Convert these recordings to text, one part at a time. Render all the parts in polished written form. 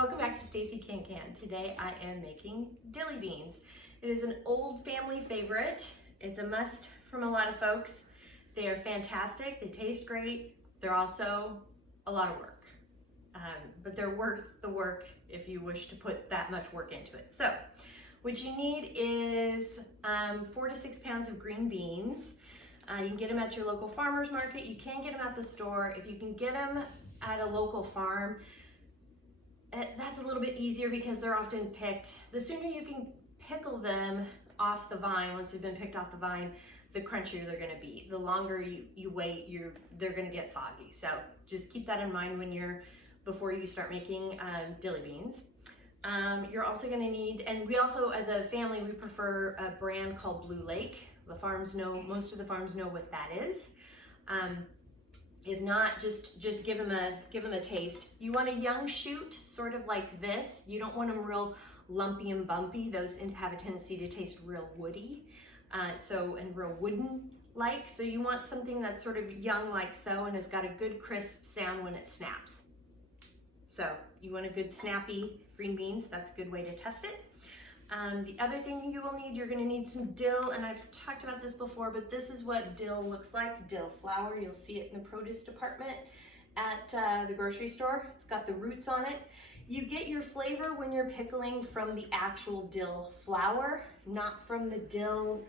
Welcome back to Stacey Can Can. Today I am making dilly beans. It is an old family favorite. It's a must from a lot of folks. They are fantastic, they taste great. They're also a lot of work, but they're worth the work if you wish to put that much work into it. So what you need is 4 to 6 pounds of green beans. You can get them at your local farmer's market. You can get them at the store. If you can get them at a local farm, that's a little bit easier because they're often picked. The sooner you can pickle them off the vine, once they've been picked off the vine, the crunchier they're gonna be. The longer you wait, they're gonna get soggy. So just keep that in mind before you start making dilly beans. You're also gonna need, and we also, as a family, we prefer a brand called Blue Lake. Most of the farms know what that is. If not, just give them a taste. You want a young shoot, sort of like this. You don't want them real lumpy and bumpy. Those have a tendency to taste real woody, and real wooden-like. So you want something that's sort of young like so, and has got a good crisp sound when it snaps. So you want a good snappy green beans. That's a good way to test it. The other thing you will need, you're gonna need some dill, and I've talked about this before, but this is what dill looks like, dill flower. You'll see it in the produce department at the grocery store. It's got the roots on it. You get your flavor when you're pickling from the actual dill flower, not from the dill,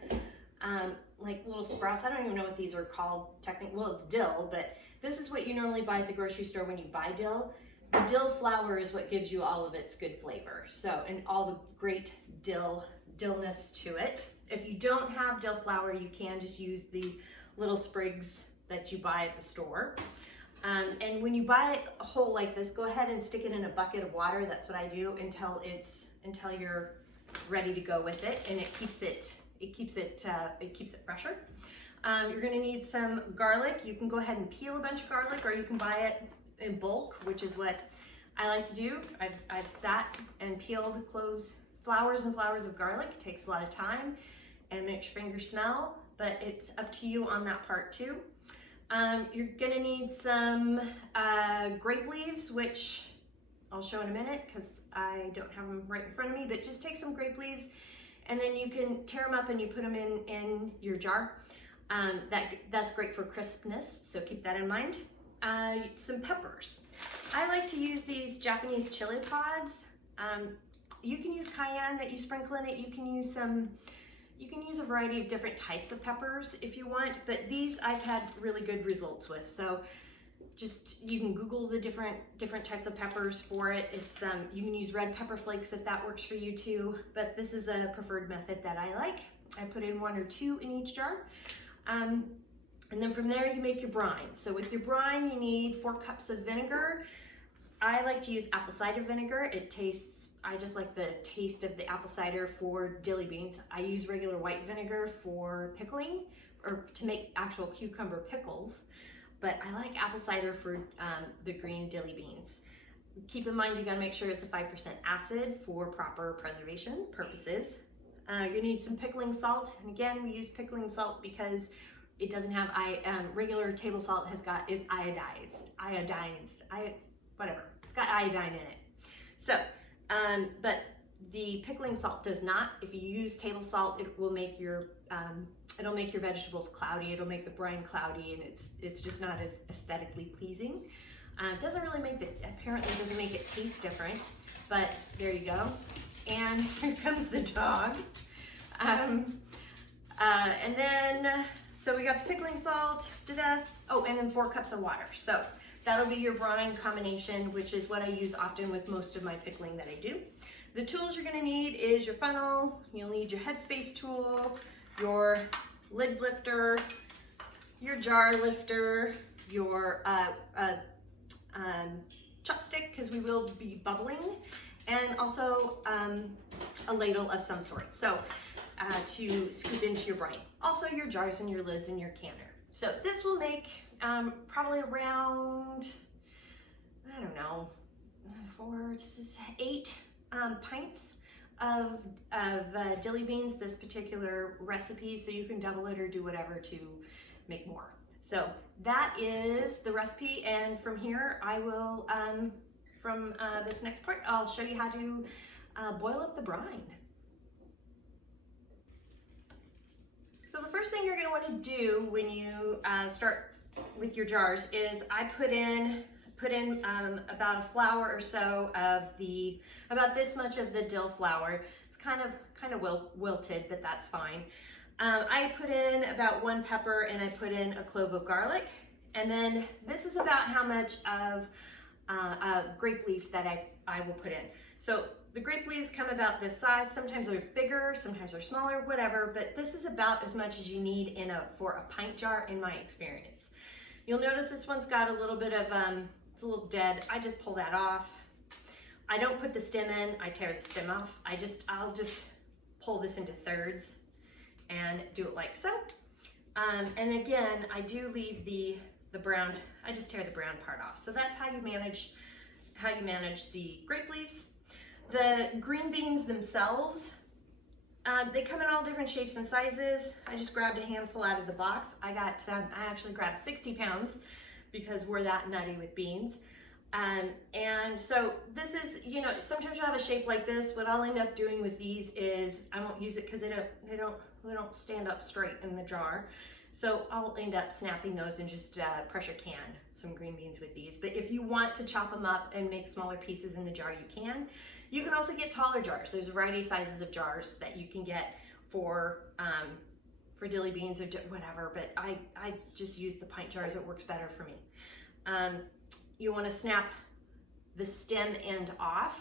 like little sprouts. I don't even know what these are called technically. Well, it's dill, but this is what you normally buy at the grocery store when you buy dill. The dill flower is what gives you all of its good flavor. So, and all the great dillness to it. If you don't have dill flower, you can just use the little sprigs that you buy at the store. And when you buy it whole like this, go ahead and stick it in a bucket of water. That's what I do until you're ready to go with it, and it keeps it fresher. You're gonna need some garlic. You can go ahead and peel a bunch of garlic, or you can buy it in bulk, which is what I like to do. I've sat and peeled cloves, flowers and flowers of garlic. It takes a lot of time and makes your fingers smell, but it's up to you on that part too. You're gonna need some grape leaves, which I'll show in a minute because I don't have them right in front of me, but just take some grape leaves and then you can tear them up and you put them in your jar. That's great for crispness, so keep that in mind. Some peppers. I like to use these Japanese chili pods. You can use cayenne that you sprinkle in it. You can use a variety of different types of peppers if you want, but these I've had really good results with. So you can Google the different types of peppers for it. It's you can use red pepper flakes if that works for you too, but this is a preferred method that I like. I put in 1 or 2 in each jar. And then from there you make your brine. So with your brine you need 4 cups of vinegar. I like to use apple cider vinegar. I just like the taste of the apple cider for dilly beans. I use regular white vinegar for pickling or to make actual cucumber pickles, but I like apple cider for the green dilly beans. Keep in mind you gotta make sure it's a 5% acid for proper preservation purposes. You need some pickling salt, and again we use pickling salt because it doesn't have regular table salt is iodized, whatever. It's got iodine in it. So, but the pickling salt does not. If you use table salt, it will make it'll make your vegetables cloudy. It'll make the brine cloudy, and it's just not as aesthetically pleasing. Apparently doesn't make it taste different, but there you go. And here comes the dog. And then. So we got the pickling salt, oh, and then 4 cups of water. So that'll be your brine combination, which is what I use often with most of my pickling that I do. The tools you're gonna need is your funnel, you'll need your Headspace tool, your lid lifter, your jar lifter, your chopstick, because we will be bubbling, and also a ladle of some sort. So to scoop into your brine. Also your jars and your lids and your canner. So this will make probably around, I don't know, 4 to 8 pints of dilly beans, this particular recipe, so you can double it or do whatever to make more. So that is the recipe, and from here I will from this next part, I'll show you how to boil up the brine. So the first thing you're going to want to do when you start with your jars is I put in about a flower or so of about this much of the dill flower. It's kind of wilted, but that's fine. I put in about 1 pepper and I put in a clove of garlic. And then this is about how much of a grape leaf that I will put in. So the grape leaves come about this size. Sometimes they're bigger, sometimes they're smaller, whatever, but this is about as much as you need for a pint jar in my experience. You'll notice this one's got a little bit of, it's a little dead. I just pull that off. I don't put the stem in, I tear the stem off. I'll just pull this into thirds and do it like so. And again, I do leave the brown, I just tear the brown part off. So that's how you manage the grape leaves. The green beans themselves, they come in all different shapes and sizes. I just grabbed a handful out of the box. I actually grabbed 60 pounds because we're that nutty with beans. And so this is, you know, sometimes you'll have a shape like this. What I'll end up doing with these is I won't use it because they don't stand up straight in the jar. So I'll end up snapping those and just pressure can some green beans with these. But if you want to chop them up and make smaller pieces in the jar, you can. You can also get taller jars. There's a variety of sizes of jars that you can get for dilly beans or whatever, but I just use the pint jars. It works better for me. You want to snap the stem end off.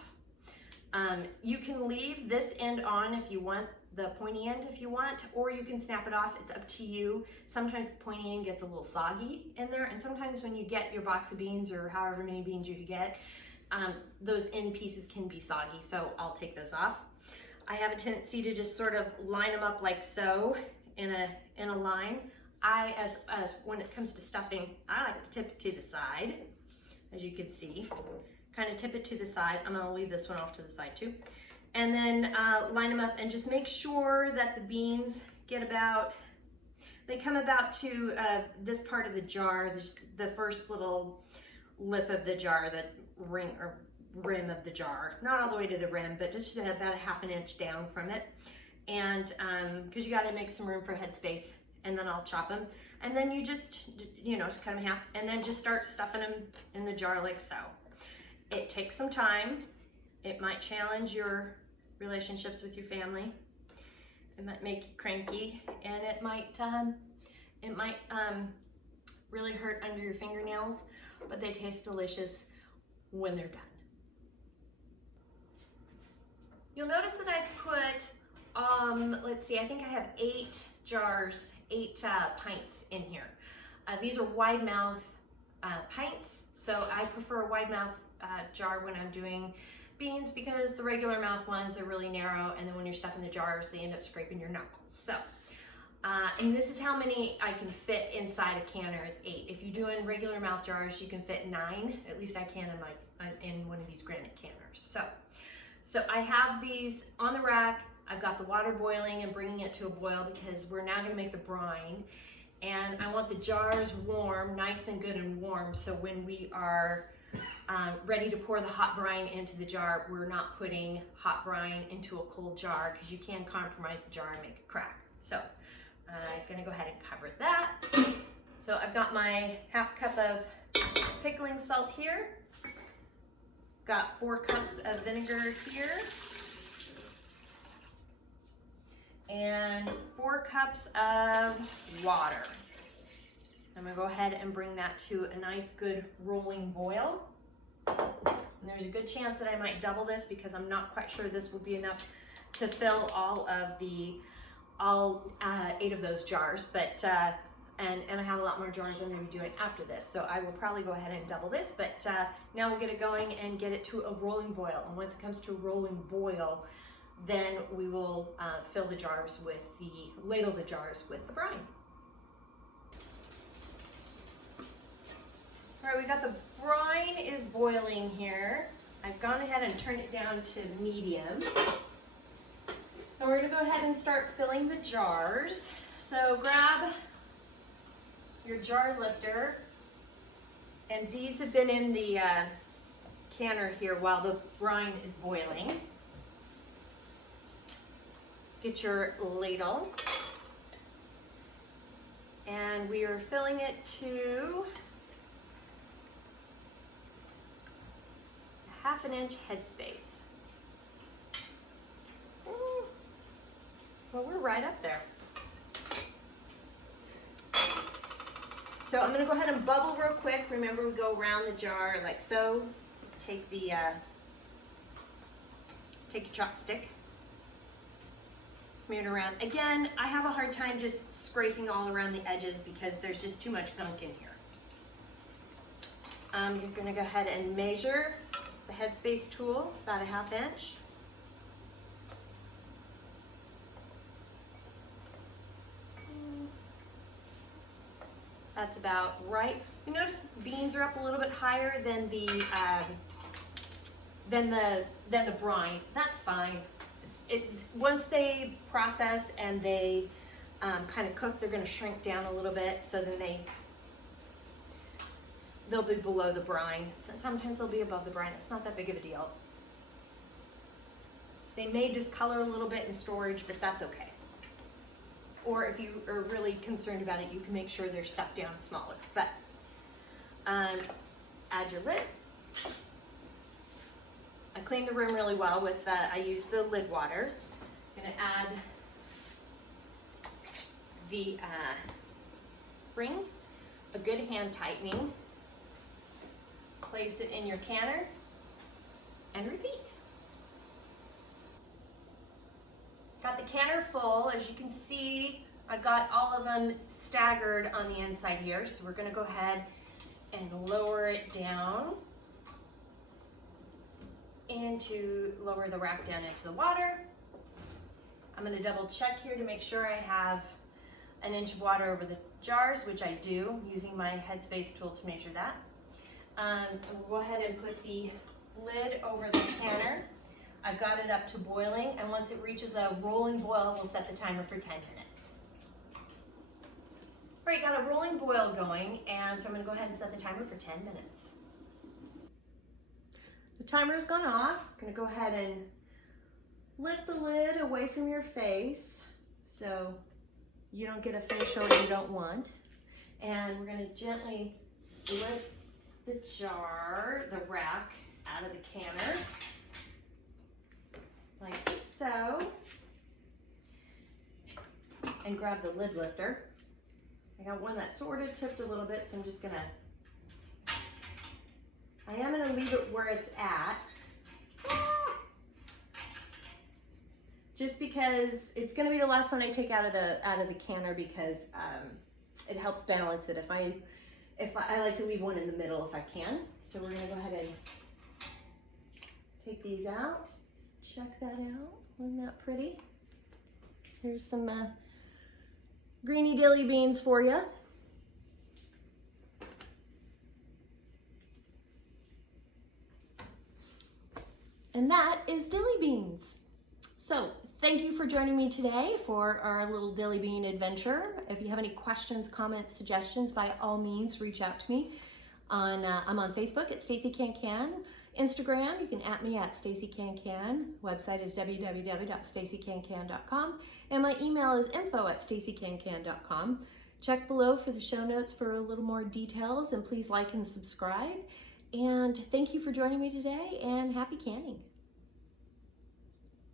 You can leave this end on if you want, the pointy end if you want, or you can snap it off. It's up to you. Sometimes the pointy end gets a little soggy in there, and sometimes when you get your box of beans or however many beans you get, those end pieces can be soggy, so I'll take those off. I have a tendency to just sort of line them up like so in a line. As when it comes to stuffing, I like to tip it to the side, as you can see. Kind of tip it to the side. I'm gonna leave this one off to the side too. And then line them up and just make sure that the beans get they come about to this part of the jar, the first little lip of the jar, the ring or rim of the jar. Not all the way to the rim, but just about a ½ an inch down from it. And because you gotta make some room for headspace. And then I'll chop them. And then you just, just cut them in half and then just start stuffing them in the jar like so. It takes some time. It might challenge your relationships with your family. It might make you cranky, and it might really hurt under your fingernails, but they taste delicious when they're done. You'll notice that I've put, let's see, I think I have 8 jars, 8 pints in here. These are wide mouth pints, so I prefer a wide mouth jar when I'm doing beans because the regular mouth ones are really narrow, and then when you're stuffing the jars, they end up scraping your knuckles. So, and this is how many I can fit inside a canner is 8. If you're doing regular mouth jars, you can fit 9. At least I can in one of these granite canners. So I have these on the rack. I've got the water boiling and bringing it to a boil because we're now going to make the brine, and I want the jars warm, nice and good and warm, so when we are ready to pour the hot brine into the jar, we're not putting hot brine into a cold jar because you can compromise the jar and make it crack. So I'm gonna go ahead and cover that. So I've got my ½ cup of pickling salt here. Got 4 cups of vinegar here. And 4 cups of water. I'm gonna go ahead and bring that to a nice good rolling boil. And there's a good chance that I might double this because I'm not quite sure this will be enough to fill all 8 of those jars, but and I have a lot more jars I'm going to be doing after this, so I will probably go ahead and double this, but now we'll get it going and get it to a rolling boil. And once it comes to a rolling boil, then we will ladle the jars with the brine. All right, we got the brine is boiling here. I've gone ahead and turned it down to medium. And we're gonna go ahead and start filling the jars. So grab your jar lifter, and these have been in the canner here while the brine is boiling. Get your ladle. And we are filling it to a 1/2 inch headspace. Well, we're right up there. So I'm gonna go ahead and bubble real quick. Remember, we go around the jar like so. Take the chopstick, smear it around. Again, I have a hard time just scraping all around the edges because there's just too much gunk in here. You're gonna go ahead and measure the headspace tool, about a 1/2 inch. That's about right. You notice the beans are up a little bit higher than the brine. That's fine. Once they process and they kind of cook, they're going to shrink down a little bit. So then they'll be below the brine. Sometimes they'll be above the brine. It's not that big of a deal. They may discolor a little bit in storage, but that's okay. Or if you are really concerned about it, you can make sure they're stuffed down smaller. But add your lid. I cleaned the rim really well with I used the lid water. I'm gonna add the ring, a good hand tightening. Place it in your canner and repeat. Got the canner full. As you can see, I've got all of them staggered on the inside here. So we're gonna go ahead and lower it down lower the rack down into the water. I'm gonna double check here to make sure I have 1 inch of water over the jars, which I do, using my Headspace tool to measure that. So we'll go ahead and put the lid over the canner. I've got it up to boiling, and once it reaches a rolling boil, we'll set the timer for 10 minutes. All right, got a rolling boil going, and so I'm gonna go ahead and set the timer for 10 minutes. The timer's gone off. I'm gonna go ahead and lift the lid away from your face so you don't get a facial you don't want. And we're gonna gently lift the jar, the rack, out of the canner. Like so, and grab the lid lifter. I got one that sort of tipped a little bit, so I'm just gonna, I am gonna leave it where it's at. Just because it's gonna be the last one I take out of the canner because it helps balance it. If I like to leave one in the middle if I can. So we're gonna go ahead and take these out. Check that out. Isn't that pretty? Here's some greeny dilly beans for you. And that is Dilly Beans. So thank you for joining me today for our little dilly bean adventure. If you have any questions, comments, suggestions, by all means, reach out to me. I'm on Facebook at Stacey CAN CAN. Instagram, you can @ me at Stacey CAN CAN. Website is www.staceycancan.com. And my email is info@staceycancan.com. Check below for the show notes for a little more details, and please like and subscribe. And thank you for joining me today, and happy canning.